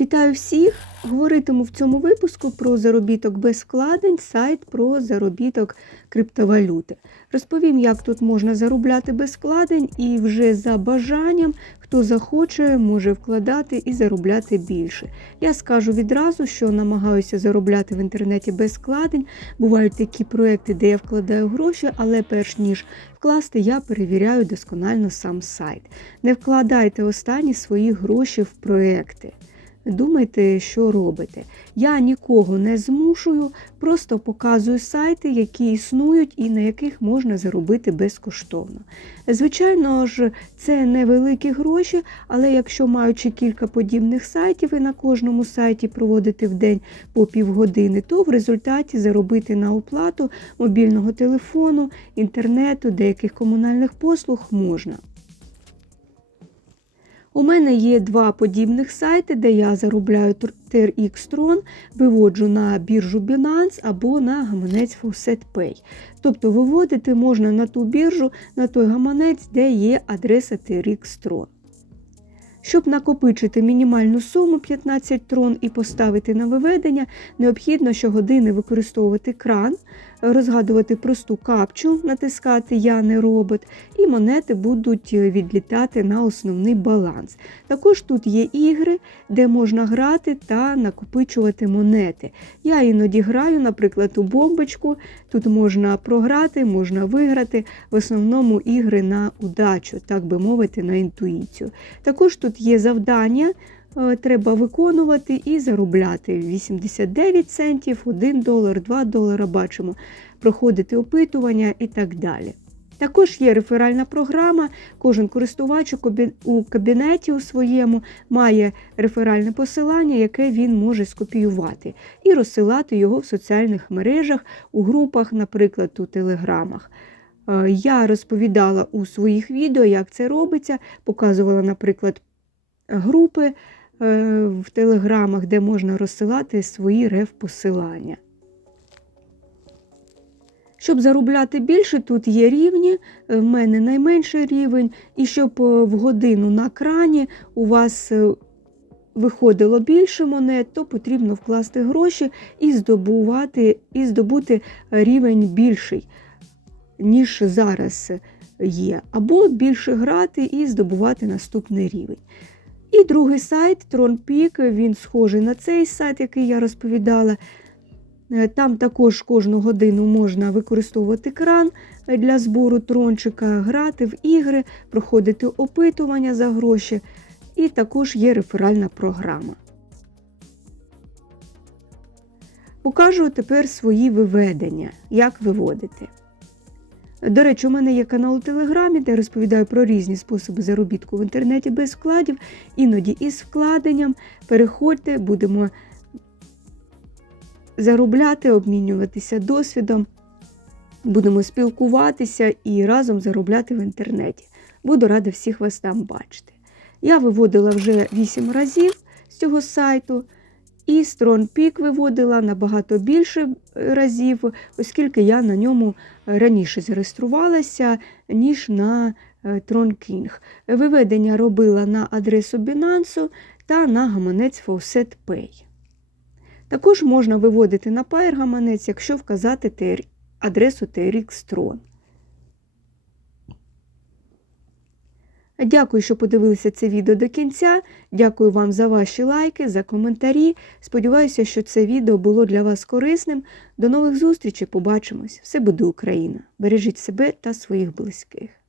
Вітаю всіх! Говоритиму в цьому випуску про заробіток без вкладень, сайт про заробіток криптовалюти. Розповім, як тут можна заробляти без вкладень, і вже за бажанням, хто захоче, може вкладати і заробляти більше. Я скажу відразу, що намагаюся заробляти в інтернеті без вкладень. Бувають такі проекти, де я вкладаю гроші, але перш ніж вкласти, я перевіряю досконально сам сайт. Не вкладайте останні свої гроші в проекти. Думайте, що робите. Я нікого не змушую, просто показую сайти, які існують і на яких можна заробити безкоштовно. Звичайно ж, це невеликі гроші, але якщо маючи кілька подібних сайтів і на кожному сайті проводити в день по півгодини, то в результаті заробити на оплату мобільного телефону, інтернету, деяких комунальних послуг можна. У мене є два подібних сайти, де я заробляю TRX Tron, виводжу на біржу Binance або на гаманець FaucetPay. Тобто виводити можна на ту біржу, на той гаманець, де є адреса TRX Tron. Щоб накопичити мінімальну суму 15 трон і поставити на виведення, необхідно щогодини використовувати кран, розгадувати просту капчу, натискати Я не робот, і монети будуть відлітати на основний баланс. Також тут є ігри, де можна грати та накопичувати монети. Я іноді граю, наприклад, у бомбочку. Тут можна програти, можна виграти. В основному ігри на удачу, так би мовити, на інтуїцію. Також тут є завдання. Треба виконувати і заробляти 89 центів, 1 долар, 2 долара бачимо, проходити опитування і так далі. Також є реферальна програма, кожен користувач у кабінеті у своєму має реферальне посилання, яке він може скопіювати, і розсилати його в соціальних мережах, у групах, наприклад, у телеграмах. Я розповідала у своїх відео, як це робиться, показувала, наприклад, групи в телеграмах, де можна розсилати свої реф-посилання. Щоб заробляти більше, тут є рівні, в мене найменший рівень, і щоб в годину на крані у вас виходило більше монет, то потрібно вкласти гроші і здобувати, і здобути рівень більший, ніж зараз є. Або більше грати і здобувати наступний рівень. І другий сайт TronPeak, він схожий на цей сайт, який я розповідала. Там також кожну годину можна використовувати кран для збору трончика, грати в ігри, проходити опитування за гроші. І також є реферальна програма. Покажу тепер свої виведення, як виводити. До речі, у мене є канал у Телеграмі, де я розповідаю про різні способи заробітку в інтернеті без вкладів, іноді із вкладенням. Переходьте, будемо заробляти, обмінюватися досвідом, будемо спілкуватися і разом заробляти в інтернеті. Буду рада всіх вас там бачити. Я виводила вже 8 разів з цього сайту. І StrongPeak виводила набагато більше разів, оскільки я на ньому раніше зареєструвалася, ніж на TronKing. Виведення робила на адресу Binance та на гаманець FaucetPay. Також можна виводити на Pair гаманець, якщо вказати адресу TRX Дякую, що подивилися це відео до кінця. Дякую вам за ваші лайки, за коментарі. Сподіваюся, що це відео було для вас корисним. До нових зустрічей, побачимось! Все буде Україна! Бережіть себе та своїх близьких!